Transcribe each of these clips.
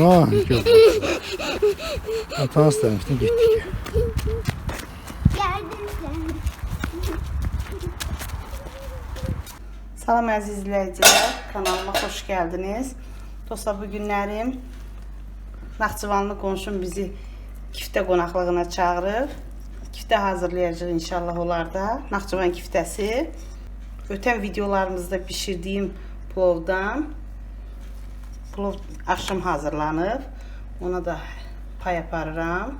Aa, yok. Atağız tarafına gittik. Salam əziz izləyicilər, kanalıma xoş gəldiniz. Dostlar, bu günlərim Naxçıvanlı qonşum bizi kiftə qonaqlığına çağırır. Kiftə hazırlayacağıq inşallah onlarda. Naxçıvan kiftəsi. Ötən videolarımızda pişirdiyim plovdan plov axşam hazırlanıb. Ona da pay aparıram.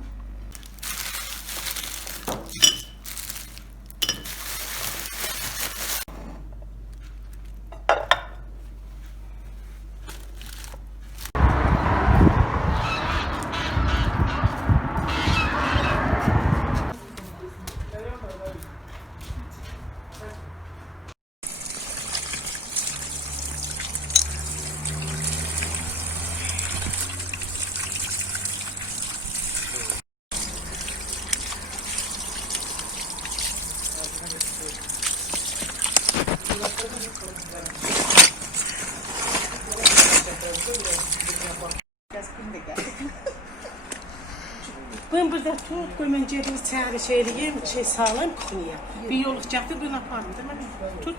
Ben burada tut koyman cedimiz çağrı şeyliyim, şey sağlam kutuya. Bir yoluk çaktı, bunu yaparım değil mi? Tut.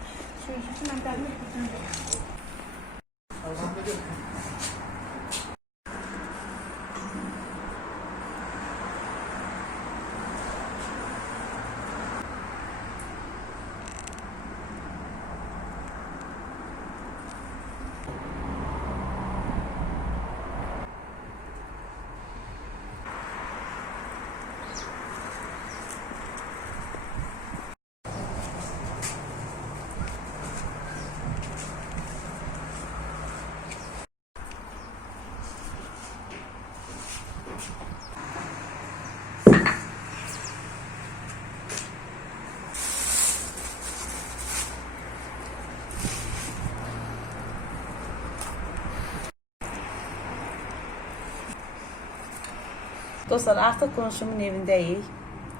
Şöyle dermek buradan. Dostlar, artık qonşumun evindəyik.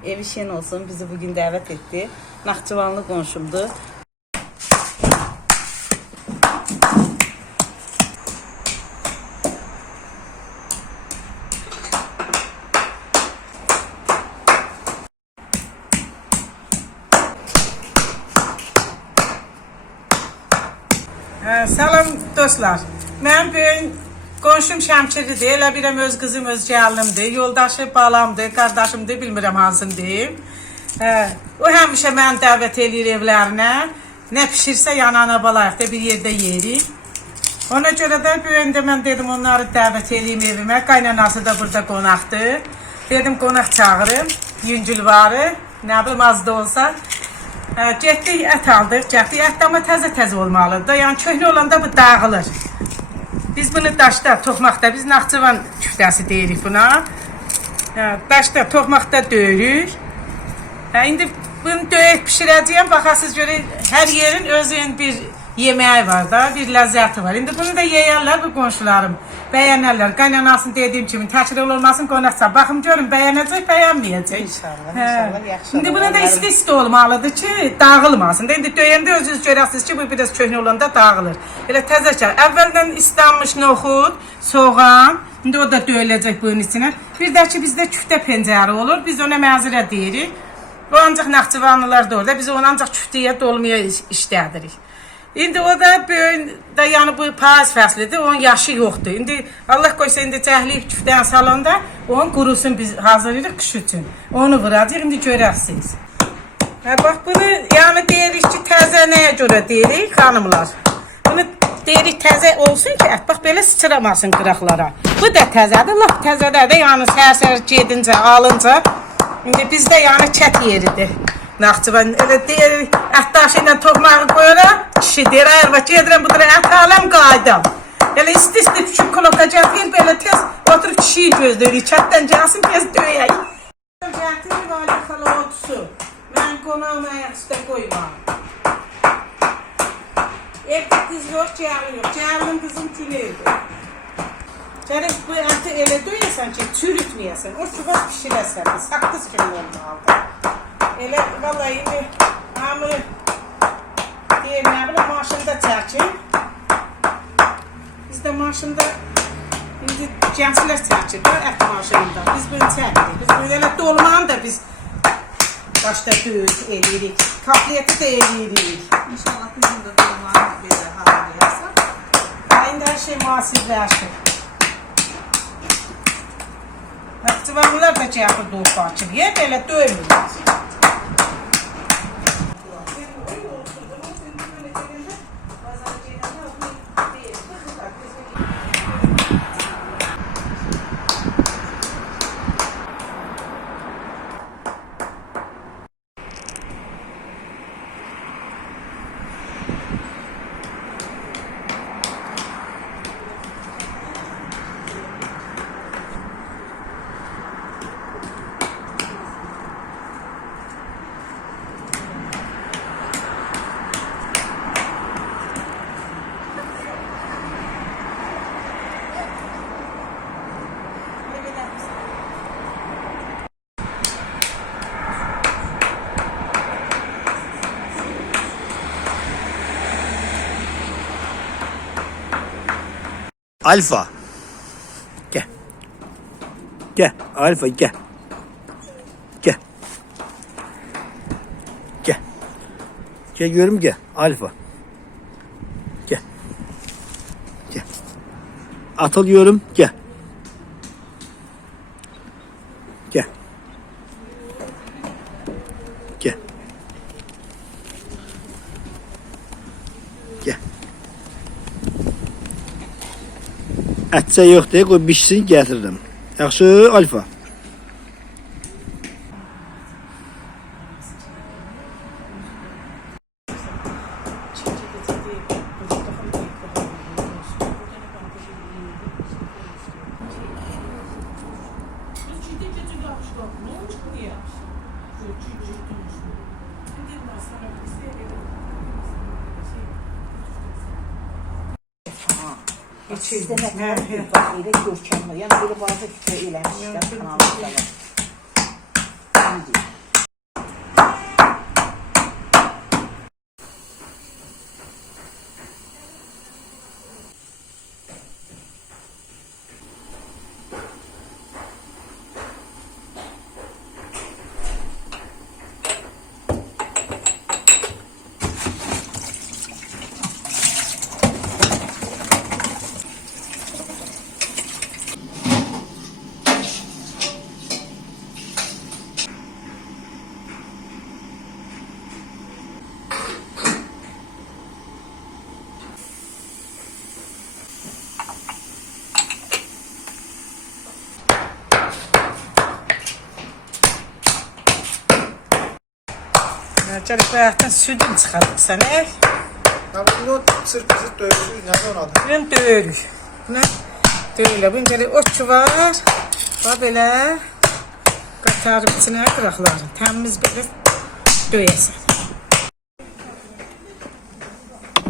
Evi şen olsun, bizi bugün dəvət etdi. Naxçıvanlı qonşumdur. Salam dostlar. Mən bugün qonşum Şəmkirlidir, elə biləm öz qızım, öz gəlinimdir, yoldaşı balamdır, qardaşımdır, bilmirəm hansını deyim. O həmişə məni dəvət eləyir evlərinə, nə pişirsə yanana balayıq da bir yerdə yeyirik. Ona görə də bu öndə mən dedim onları dəvət eləyim evimə, qaynanası da burada qonaqdır. Dedim qonaq çağırım, yüngül varı, nə bilim az da olsa. Getdik, ət aldıq, getdik, ət də amma təzə-təzə olmalıdır, yəni köhnə olanda bu dağılır. Biz bunu daşda, toxmaqda, biz Naxçıvan küftəsi deyirik buna. Daşda, toxmaqda döyürük. İndi bunu döyüb pişirəcəyəm, baxasınız görə hər yerin özünün bir yeməyi var da, bir ləzzəti var. İndi bunu da yeyərlər bu qonşularım, bəyənərlər. Qaynanasını dediyim kimi təkrar olmasın, qonaqsa. Baxım görün, bəyənəcək, bəyənməyəcək. İnşallah, inşallah yaxşı. İndi buna da isti-isti olmalıdır ki, dağılmasın. İndi döyəndə özünüz görəsiniz ki, bu biraz köhnə olanda dağılır. Elə təzəkər. Əvvəldən islanmış noxud, soğan, indi o da döyüləcək bunun içinə. Bir də ki, bizdə küftə pencəri olur, biz ona məzirə deyirik. Bu ancaq Naxçıvanlılar da orada, biz onu ancaq küftəyə dolmaya işlədirik. İndi o da böyündə, yəni bu payız fəslidir, onun yaşı yoxdur. İndi Allah qoysa, indi cəhliyib küftəni salonda, onun qurusun biz hazırlayırıq qış üçün. Onu vuracaq, indi görərsiniz. Bax, bunu yəni deyirik ki, təzə nəyə görə deyirik, xanımlar? Bunu deyirik təzə olsun ki, bax, belə sıçramasın qıraqlara. Bu da təzədir, laf təzədədir, yəni səhər-səhər gedincə, alınca. İndi bizdə yəni çət yeridir. Naxçıvan, elə deyirik, ət daşı ilə toxmağı qoyuram, kişi deyir, ayırva gedirəm, budur, ət aləm, qaydam. Elə isti-isti küçük kloka gətir, belə tez oturub kişiyi gözləyirik, çətdən gəlsin, tez döyək. Gətirir, vali xala otusu, mən qonağım ayaq üstə qoymam. Evdə qız yox, gəlim yox, gəlim qızım küləydir. Gərək bu əti elə döyəsən ki, çürütməyəsən, o çubuq pişirəsən, saqqız kimi olmalıdır. Elə, vallahi, indi hamı deyim, nə bilim, maşında çəkin. Bizdə maşında İndi gənclər çəkir də ət maşınında. Biz bunu çəkirik. Biz böyle elə dolmanı da biz başta düz edirik. Kapliyeti de edirik. İnşallah bizim de dolmanı böyle hazırlayarsak. İndi her şey müasirləşir. Cıvamlar da cəhəfi doğub açılıyor. Belə döymürlər. Alfa. Gel. Gel. Alfa gel. Gel. Gel. Gel görüm gel. Alfa. Gel. Gel. Atılıyorum. Gel. Gel. Gel. Gel. Ətsə yoxdur, qoy bişsin, gətirirəm. Yaxşı, Alfa. Sizdə nə tərəf var, elə görkəmli. Yəni belə bazı fikir eləmişlər kanalımızda var. Gəlib bayaqdan südün çıxardıq sənə. Bunu sırf dövüşü ne onadı? Bunu döyürük. Buna döyürlər. Bunun gəlir otu var. Bax belə. Qatarıb içinə qıraqları. Təmiz belə döyəsən.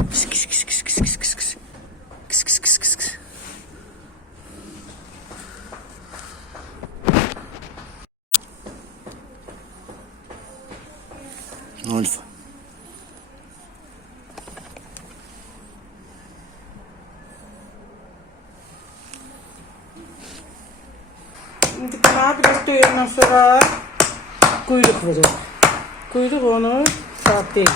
Kıs kıs kıs kıs kıs kıs kıs kıs. Kıs kıs kıs kıs kıs. Alfa. Şimdi buna biraz döyəndən sonra quyruq verir. Quyruq onu saat deyil.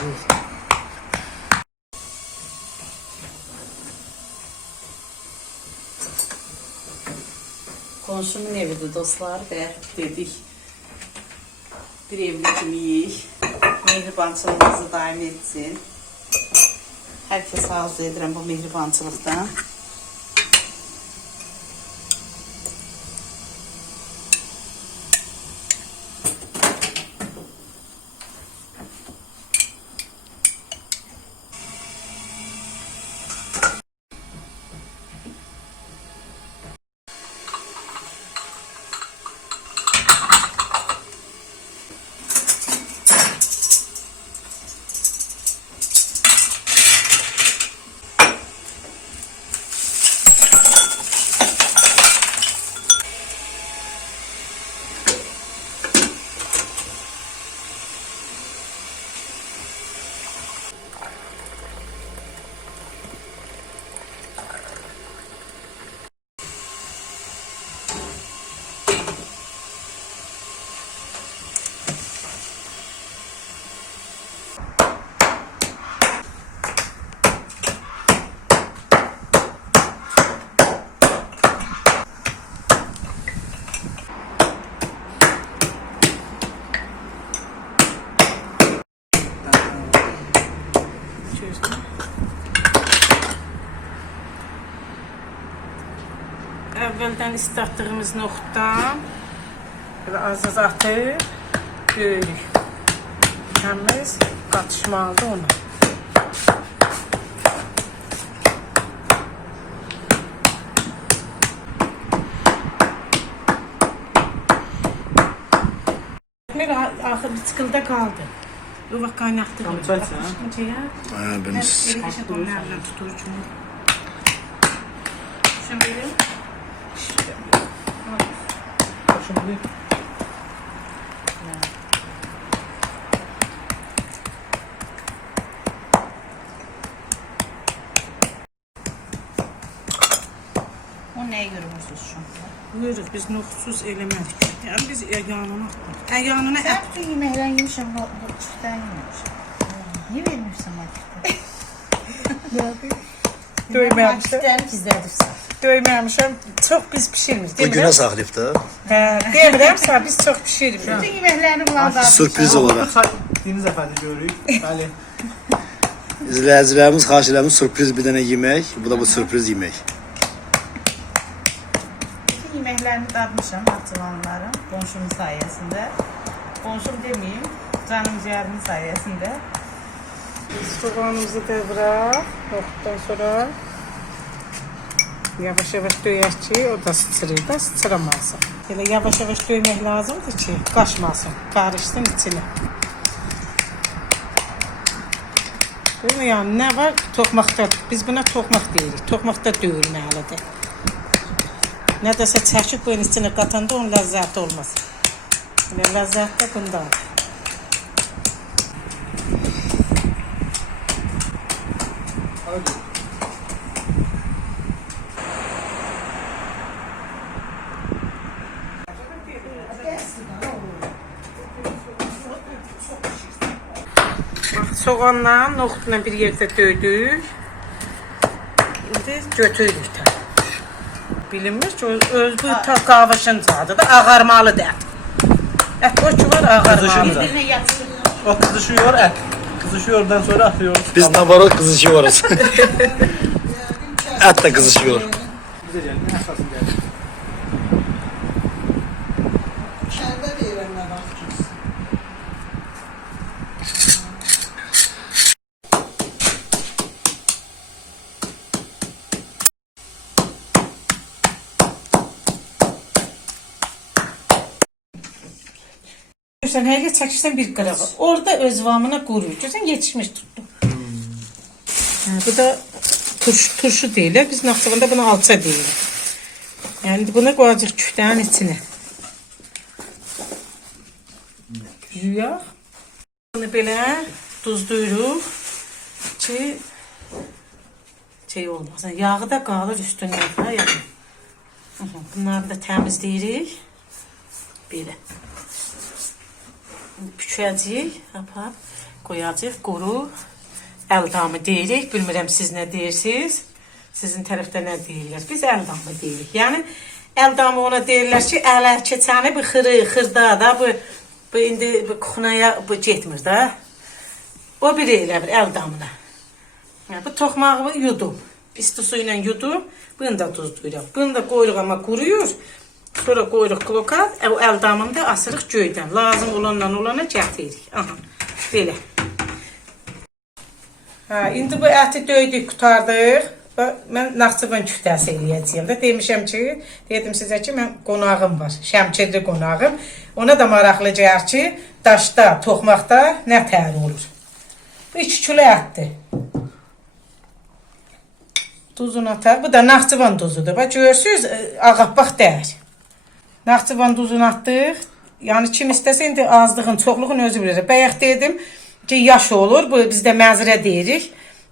Komşumun evidir dostlar ve dedik bir evli kimiyik. Mehribançılığımızı daim etsin. Herkese arzu ederim bu mehribançılıktan. Əvvəldən islatdığımız noxuddan belə az atıb döyürük. Təmiz qatışmalıdır ona. Axır bir çıkılda qaldı. O vaxt qaynatdıq. Ha, ben Tutur üçün. Şimdi Şimdi O nəyə görə vursunuz şu? buyuruq biz noxudsuz eləmədik. Yəni biz yanına yanına Sən bütün yeməkləri yemişəm, bu çiftdən yemişəm. Niyə vermirsən mənə? döyməmişəm. Çiftləri gizlədirsən. Döyməmişəm. Çox pis pişirmirik. bu güne saxlayıb da. Demirəm sən biz çox pişirmirik. Bütün yeməklərini bulan da. Sürpriz olarak. Deniz Efendi görürük. Bəli. İzləyicilərimiz xahiş eləmiş sürpriz bir dənə yemək. Bu da bu sürpriz yemək. Bütün yeməklərini dadmışam, Naxçıvanlıların, qonşumun sayəsində. Qonşum deməyim, canım ciyərimin sayəsində. Soğanımızı da bırak. Noxuddan sonra yavaş yavaş döyək ki, o da sıçrayır da sıçramasın. Elə yavaş yavaş döymək lazımdır ki, qaşmasın, qarışsın içine. Değil mi yani ne var? Toxmaqda, biz buna toxmaq deyirik. Toxmaqda döyülməlidir. Ne dese çəkib bunun içine qatanda onun ləzzəti olmaz. Yəni ləzzət də bundadır. Hadi. Soğanla, noxudla bir yerdə döydük. İndi götürürük də. Bilinmir ki, öz bu qavışın adı da ağarmalıdır ət. Ət o ki var ağarmalıdır. Bir-birinə yatışır. O kızışıyor et. Kızışıyordan sonra atıyoruz. Biz navarot kızışıyoruz. Et de kızışıyor. Bize geldi. Ne esasın geldi? Görsən, həqiqət çəkirsən bir qırağı. Orada öz vamına quruyur. Görsən, yetişmiş tutdu. Bu da turşu deyirlər. Biz Naxçıvanda buna alça deyirik. Yəni, bunu qoyacaq küftənin içine. Yuyaq. Bunu belə duzluyuruq ki, şey olmaz. Yağı da qalır üstündən. Bunları da təmizləyirik. Belə. Bükəcəyik, qoyacaq, quru, əldamı deyirik. Bilmirəm siz nə deyirsiniz, sizin tərəfdə nə deyirlər. Biz əldamı deyirik. Yəni, əldamı ona deyirlər ki, ələ keçəni bu xırda da, bu indi bu kuxunaya bu getmir da. O bir elə bir əldamına. Bu toxmağı yudum, isti su ilə yudum, bunu da duzluyuram. Bunu da qoyuruq ama quruyur. Sonra qoyuruq klokat, o əldamını da asırıq göydən. Lazım olana gətiririk. Aha, belə. İndi bu əti döydük, qutardıq. Mən Naxçıvan küftəsi eləyəcəyim də. Demişəm ki, dedim sizə ki, mən qonağım var. Şəmkirli qonağım. Ona da maraqlı gəlir ki, daşda, toxmaqda nə təhər olur. Bu 2 kilo ətdir. Duzunu atar. Bu da Naxçıvan duzudur. Bax, görürsünüz, ağappaq dəyər. Naxçıvan duzunu atdıq. Yəni kim istəsə indi azlığın, çoxluğun özü bilir. Bayaq dedim ki, yaş olur. Bu bizdə məzrə deyirik.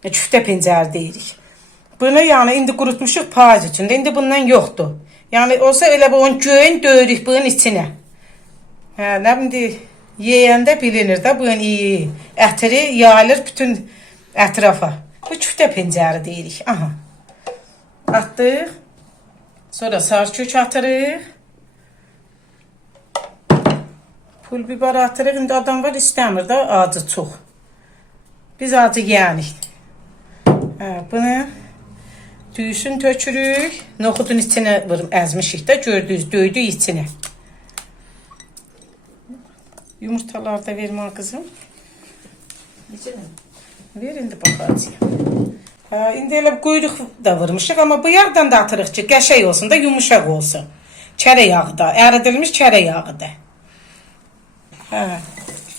Küftə pincəri deyirik. Bunu yəni indi qurutmuşuq payız üçün. İndi bundan yoxdur. Yəni olsa elə bu onu göyün döyürük bunun içinə. Nə indi yeyəndə bilinir də bunun iyi. Ətri yayılır bütün ətrafa. Bu küftə pincəri deyirik. Aha. Atdıq. Sonra sarı kök atırıq. Pul biber atırıq. İndi adam var istəmir də acı çox. Biz acı yeyənik. Bunu düyüsün tökürük. Noxudun içine əzmişik də, gördünüz, döydük içine. Yumurtalar da vermə qızım. Ver indi baxacağım. İndi elə quyruq da vurmuşuq, amma bu yağdan da atırıq ki, qəşəng olsun da, yumuşaq olsun. Kərə yağı da, əridilmiş kərə yağı da.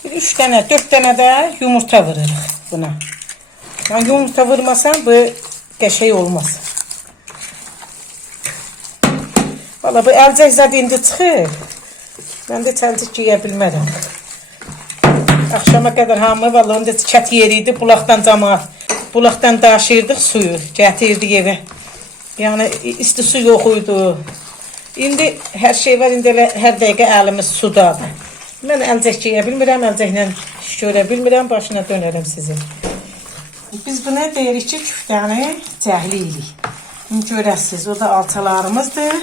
3 dənə, 4 dənə də yumurta vurırıq buna. Yumurta vurmasan bu qəşəng olmaz. Valla bu əlcək zad indi çıxır. Mən də əlcək giyə bilmərəm. Axşama qədər hamı valla onda kət yeri idi, bulaqdan camaat. Bulaqdan daşıyırdıq suyu, gətirdik evə. Yəni isti su yox idi. İndi hər şey var, indi hər dəqiqə əlimiz sudadır. Mən əlcək giyə bilmirəm, əlcəklə iş görə bilmirəm, başına dönərəm sizin. Biz buna deyirik ki, küftəni cəhliyirik. Görəsiniz, o da alçalarımızdır.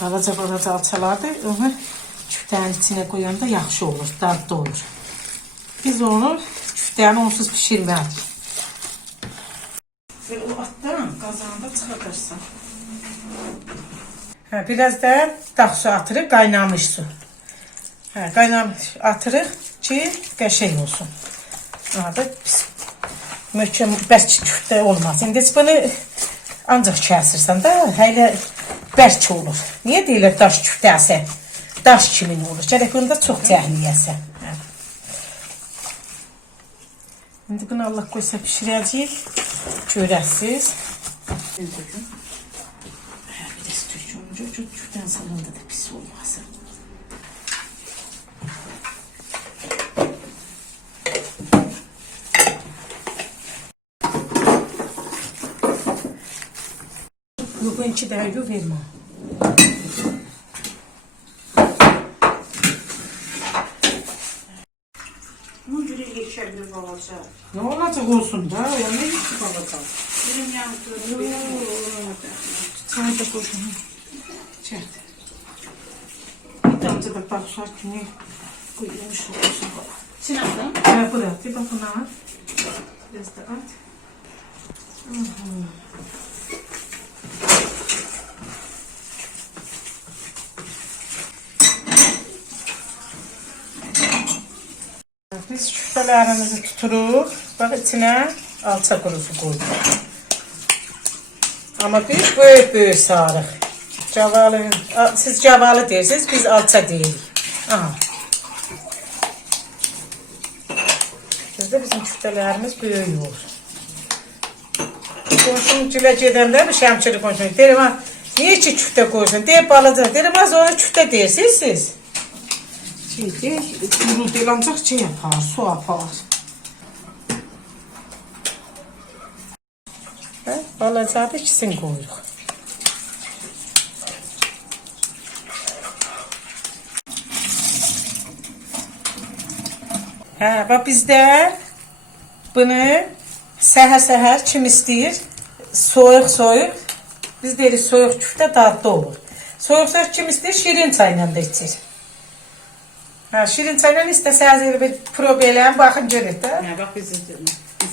Balaca alçalardır. Onu küftənin içine qoyanda yaxşı olur, dadlı olur. Biz onu küftəni onsuz pişirmədik. Ve o atdan qazanda çıxarırsan. Biraz da dağ su atırıq, qaynamış su. Qaynamış atırıq ki, qəşəng olsun. Möhkəm, bərk küftə olmaz. İndi bunu ancaq kəsirsən da, hələ bərk olur. Niyə deyilir daş küftəsi? Daş kimin olur? Gərək bunu da çox cəhliyəsən. İndi bunu Allah qoysa pişirəcəyik. Görəsiniz. Biraz tökünce küftən salında da pis olmasın. Bugün 2 dəqiqə vermə. Ne olacak olsun da, ya ne gittik olacak? Benim yanıtlarım Sen de koşun. Çek. Bir damcı da bakışar ki ne koyulmuş olsun. Sinan'dan. Bırak, bir bak buna at. Biraz da at. Biz küftelerimizi tuturuq. Bak içine alça kurusu koyduk. Ama biz böyük sarıq. Cavalı, siz cavalı deyirsiniz, biz alça deyirik. Bizdə bizim küftelerimiz böyük olur. Qonşum gilə gedəndə bir şəmçili qonşum. Deyirəm, niyə ki küfte qoysun? Deyir, balaca. Deyirəm, az onu küfte deyirsiniz siz. Kuru değil ancaq şey yapar, su yapar. Balacadır ikisini koyuruq. Bax bizdə bunu səhər kim istəyir, soyuq. Biz deyirik soyuq küftə dadlı olur. Soyuq kim istəyir, şirin çayla da içir. Şirin çayla istəsəniz elə bir prob eləyən, baxın görək də. Bax biz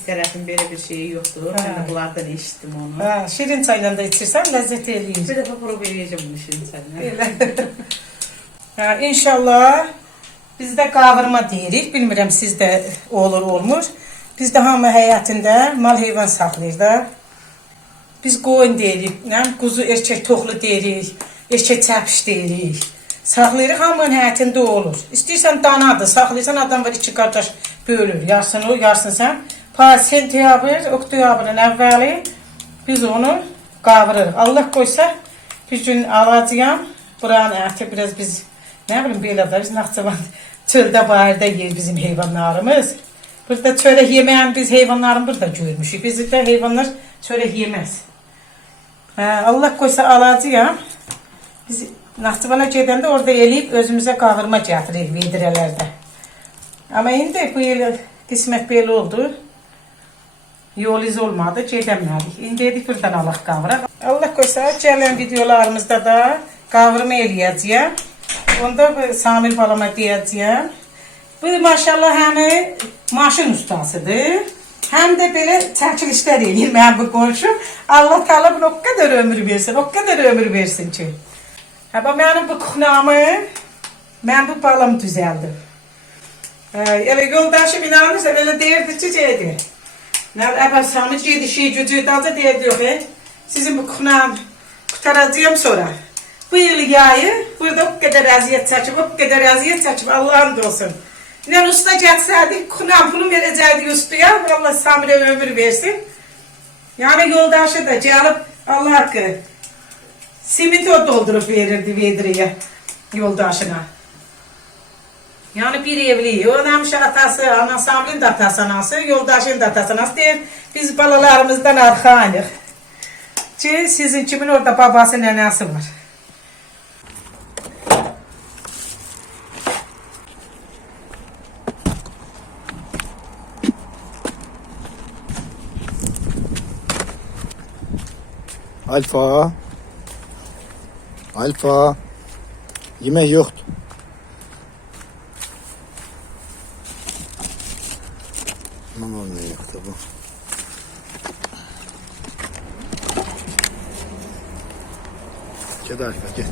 tərəfin belə bir şeyi yoxdur. Mən də bunlardan eşitdim onu. Şirin çayla da içirsən, ləzzət eləyir. Bir dəfə prob eləyəcəm bunu şirin çayla. İnşallah bizdə qavırma deyirik. Bilmirəm sizdə olur, olmur. Bizdə hamı həyətində mal heyvan saxlayır da. Biz qoyun deyirik, quzu erkək toxlu deyirik, erkək çəpiş deyirik. Saxlayırıq, hamının həyətində olur. İstəyirsən danadır, saxlayırsan adam var 2 qardaş bölür. Yarsın o, yarsın sən. Sentyabr, oktyabrın əvvəli biz onu qavırırıq. Allah qoysa bir gün alacağım. Buranın əhti biraz biz, nə bilim belə də, biz Naxçıvan çöldə bayırda yer bizim heyvanlarımız. Burada çörək yeməyən biz heyvanların burada görmüşük. Bizdə heyvanlar çörək yeməz. Allah qoysa alacağım. Biz Naxçıvana gedəndə orada eləyib özümüzə qavırma gətiririk vedirələrdə. Amma indi bu il qismət belə oldu. Yol iz olmadı, gedəmədik. İndi dedik buradan alaq qavıraq. Allah qoysa gələn videolarımızda da qavırma eləyəcəyəm. Onda Samir balama deyəcəyəm. Bu maşallah həmi maşın ustasıdır. Həm də belə çəkilişlər eləyir mənim bu qonşum. Allah Teala buna o qədər ömür versin, o qədər ömür versin ki. Ha, bax mənim bu kuxnamı, mən bu balam düzəldim. Elə yoldaşım inanırsa belə deyirdi ki, deyirdi. Nə əbəsamı gedişi, gücü, dalca deyirdi yox, sizin bu kuxnam qutaracağım sonra. Bu yıl yayı, burada o qədər əziyyət çəkib, Allah'ın olsun. İnan usta gelseydik, kuxnam pulu verəcəkdik ustaya, Allah Samir'e ömür versin. Yani yoldaşı da gəlib, Allah haqqı, simito doldurup verirdi vedriye yoldaşına. Yani bir evli, o demiş atası, ana Samir'in de atası anası, yoldaşın da atası anası deyir, biz balalarımızdan arxanıq. Ki sizin kimin orada babası nənəsi var. Alfa. Alfa. Yemek yoktu. Aman ne yoktu bu. Gel Alfa gel.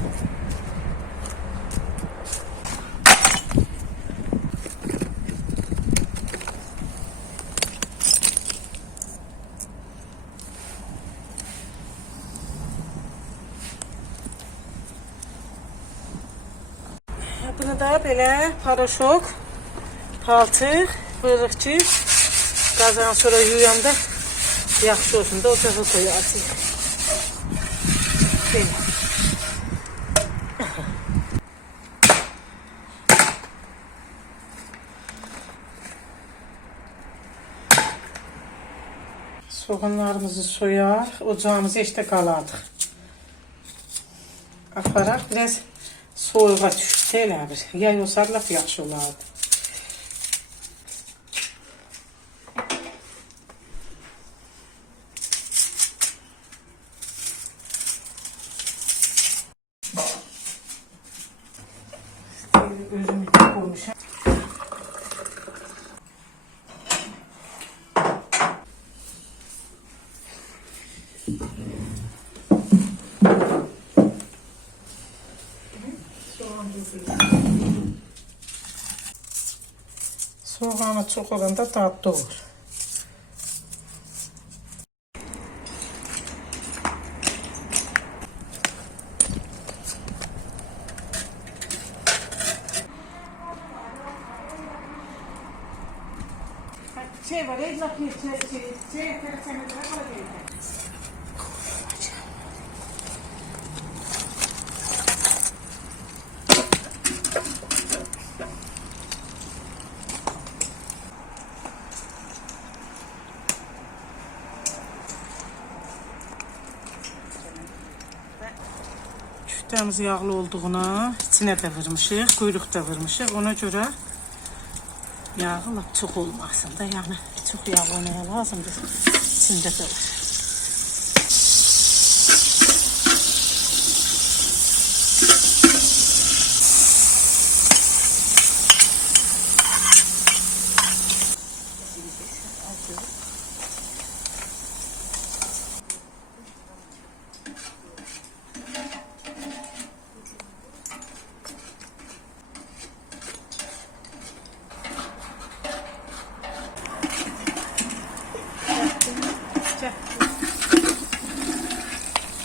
Bunu da belə paraşok, palçıq, bırıq ki, qazan sonra yuyanda yaxşı olsun da ocağa koyasın. Belə. Soğanlarımızı soyar, ocağımızı işte qaladıq. Aparaq, biraz soyuğa düşsə elə bir. Yay olsa laf yaxşı olardı. Özüm koymuşam. Soğanı çox olanda dadlı olur. Şey var, laf şey, Küftəmiz yağlı olduğuna içinə də vurmuşuq, quyruq da vurmuşuq. Ona görə yağı lap çox olmasın da, yəni çox yağlı olmaya lazımdır. İçində də var.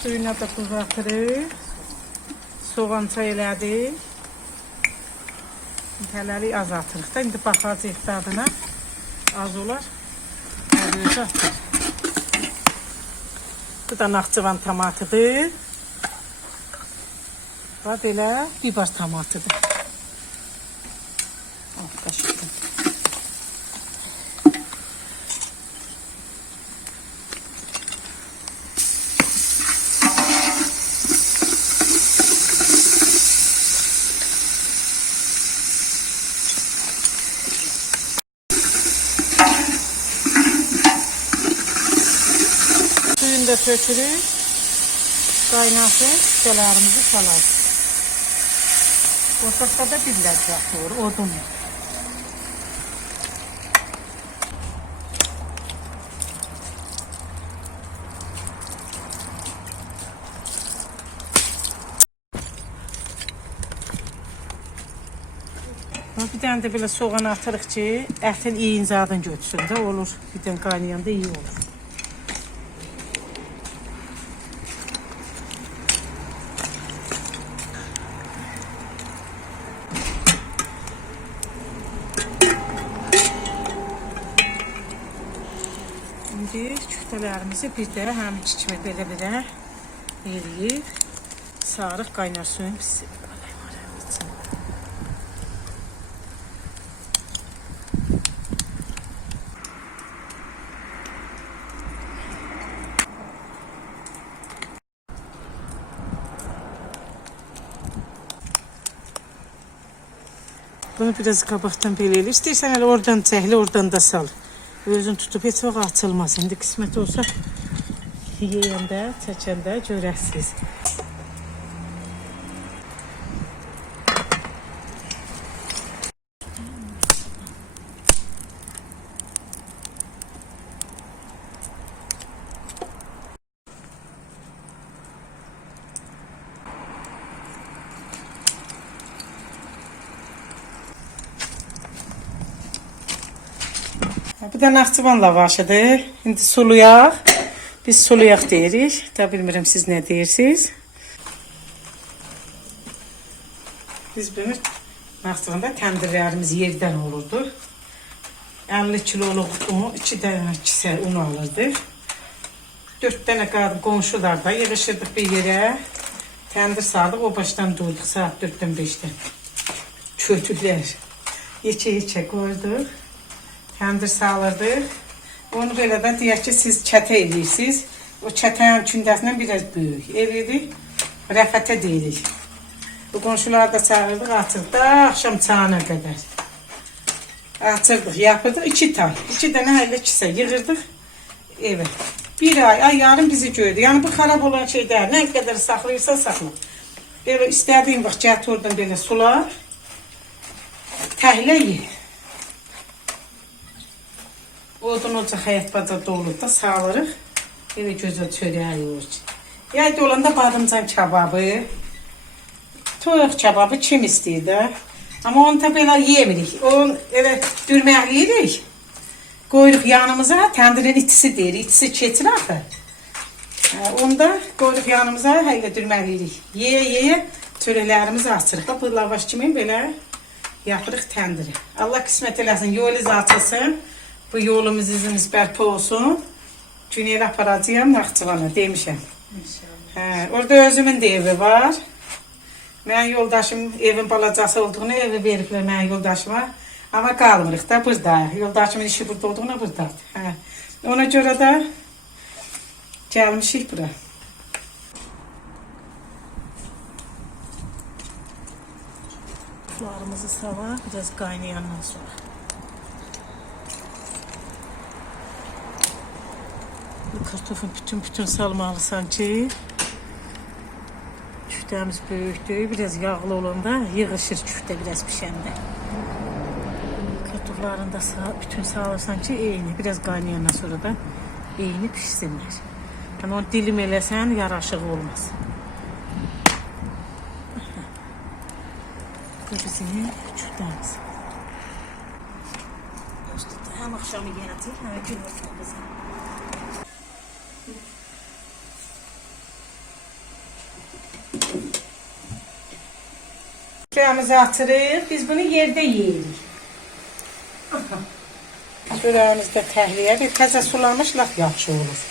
Suyuna da tuz atırıq. Soğan çay elədik. Hələlik az atırıq da. İndi baxacaq dadına. Az olar. Əliyəcə atırıq. Bu da Naxçıvan tomatıdır. Və belə biber tomatıdır. Qaşıqdır. Suyunu da tökürük. Qaynasın, şişələrimizi salarıq. Ortada da bir ləzzət olur, odun. Bir dənə də belə soğan atırıq ki, ətin iyi zadını götürsün də olur. Bir dənə qaynayanda iyi olur. İndi küftələrimizi bir də həm kimi belə eləyib sarıq qaynar suyun pisi. Bunu biraz qabaqdan belə eləyir. İstəyirsən elə oradan çəkli, oradan da sal. Özün tutub heç vaxt açılmaz. İndi qismət olsa yeyəndə, çəkəndə görəsiniz. Bir də Naxçıvan lavaşıdır. İndi suluyaq. Biz suluyaq deyirik. Da bilmirəm siz nə deyirsiniz. Biz bunu Naxçıvanda təndirlərimiz yerdən olurdu. 50 kiloluq un, 2 dənə kisə un alırdıq. 4 dənə qadın qonşularda yığışırdıq bir yerə. Təndir saldıq, o başdan durduq saat 4-dən 5-dən. Kötülər. Yekə qoyduq. Təndir salırdıq. Onu belə də deyək ki, siz çətə edirsiniz. O çətənin kündəsindən biraz böyük edirdik. Rəfətə deyirik. Bu qonşuları da çağırdıq, açırdıq da axşam çağına qədər. Açırdıq, yapırdıq 2 tay. 2 dənə hələ kisə yığırdıq evə. Bir ay yarım bizi gördü. Yəni bu xarab olan şey deyil. Nə qədər saxlayırsan saxla. Belə istədiyin vaxt gətirdin belə sular. Təhlə ye. Odun ocaq həyət baca dolub da salırıq. Elə gözə çörəyi yox. Yayda olanda badımcan kababı, toyuq kababı kim istəyir də. Amma onu da belə yemirik. Onu elə dürməkləyirik. Qoyuruq yanımıza, təndirin itisi deyir. İtisi keçir axı. Onda qoyuruq yanımıza, hələ dürməkləyirik. Yeyə çörəklərimizi açırıq. Bu lavaş kimi belə yapırıq təndiri. Allah qismət eləsin, yolunuz açılsın. Bu yolumuz izimiz bərpa olsun. Güneylə aparacağım Naxçıvana demişəm. Orada özümün də evi var. Mənim yoldaşım evin balacası olduğunu evi veriblər mənim yoldaşıma. Amma qalmırıq da burada. Yoldaşımın işi burada olduğuna buradadır. Ona görə də gəlmişik bura. Sularımızı salaq, biraz qaynayandan sonra. Kartofun bütün salmalısan ki küftəmiz böyükdür. Biraz yağlı olanda yığışır küftə biraz pişəndə. Kartoflarını da bütün salırsan ki eyni. Biraz qaynayandan sonra da eyni pişsinlər. Yəni onu dilim eləsən yaraşığı olmaz. Bu bizim küftəmiz. Həm axşamı yeyəcək, həm gün ortasında. Çörəyimizi atırıq, biz bunu yerdə yeyirik. Çörəyimizdə təhliyə bir təzə sulamış laf yaxşı olur.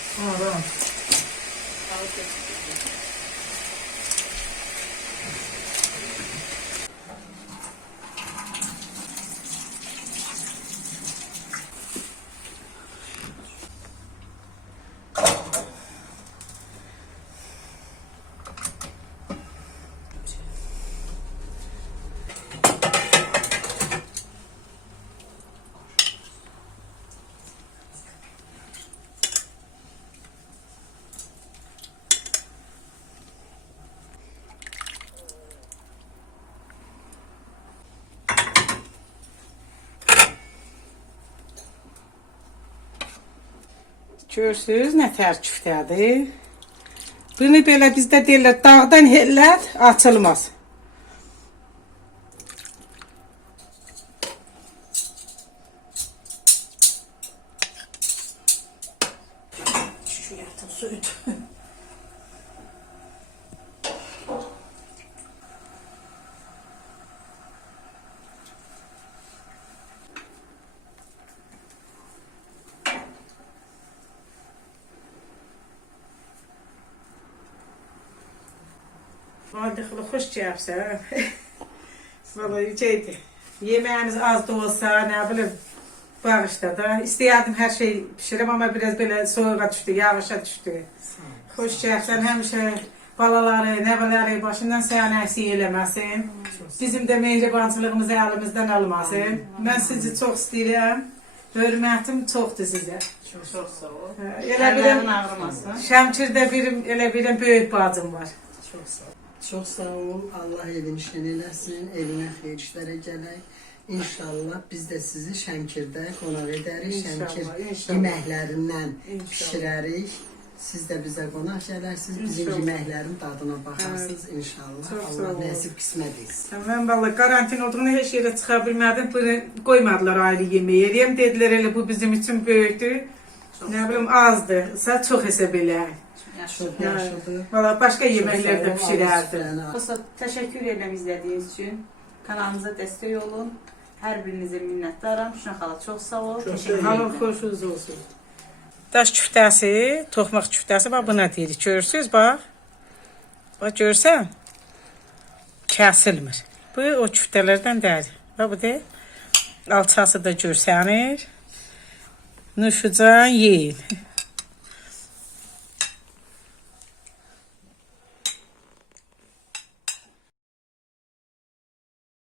Görürsünüz, nə tər küftədir. Bunu belə bizdə deyirlər, dağdan hellət açılmaz. Şu yatın suydu. Aldıqlı xoş gəlibsən. Vallahi şeydi. Yemeğimiz az da olsa, ne bileyim, bağışta da. İstəyərdim her şey pişirəm, ama biraz böyle soğuğa düştü, yağışa düştü. Xoş gəlibsən, həmişə balaları, nəvələri başından səyən əksik eləməsin. Bizim də mehribancılığımızı əlimizdən almasın. Mən sizi çox istəyirəm. Hörmətim çoxdur sizə. Çok sağ ol. Elə biləm, ağrımasın. Şəmkirdə elə biləm böyük bacım var. Çok sağ ol. Çok sağ ol. Allah evin işini eləsin. Eline xeyir işlərə gələk. İnşallah biz de sizi Şəmkirdə qonaq edərik. İnşallah, Şəmkir inşallah. yeməklərindən İnşallah. pişirərik. Siz de bizə qonaq gələrsiniz. Bizim İnşallah. yeməklərin dadına baxarsınız inşallah. Çox sağ Allah ol. nəsib qismət etsin. Mən vallahi karantin olduğunu heç yerə çıxa bilmədim. Bunu qoymadılar ayrı yemək yeriyəm. Dedilər elə bu bizim üçün böyükdür. Nə bilim azdır. Sə çox hesab elə. Çox yaxşıdır. Valla başqa yeməklər də pişirərdim. Olsa teşekkür ederim izlediğiniz için. Kanalımıza destek olun. Her birinize minnettarım. Şuna xala çok sağ ol. Teşekkür Halın ederim. xoşunuz olsun. Daş küftəsi, toxmaq küftəsi, bax buna deyirik. Görürsünüz, bax. Bax görsən? Kəsilmir. Bu o küftələrdən deyil. Bax bu deyil. Alçası da görsənir. Nuşucan yeyin.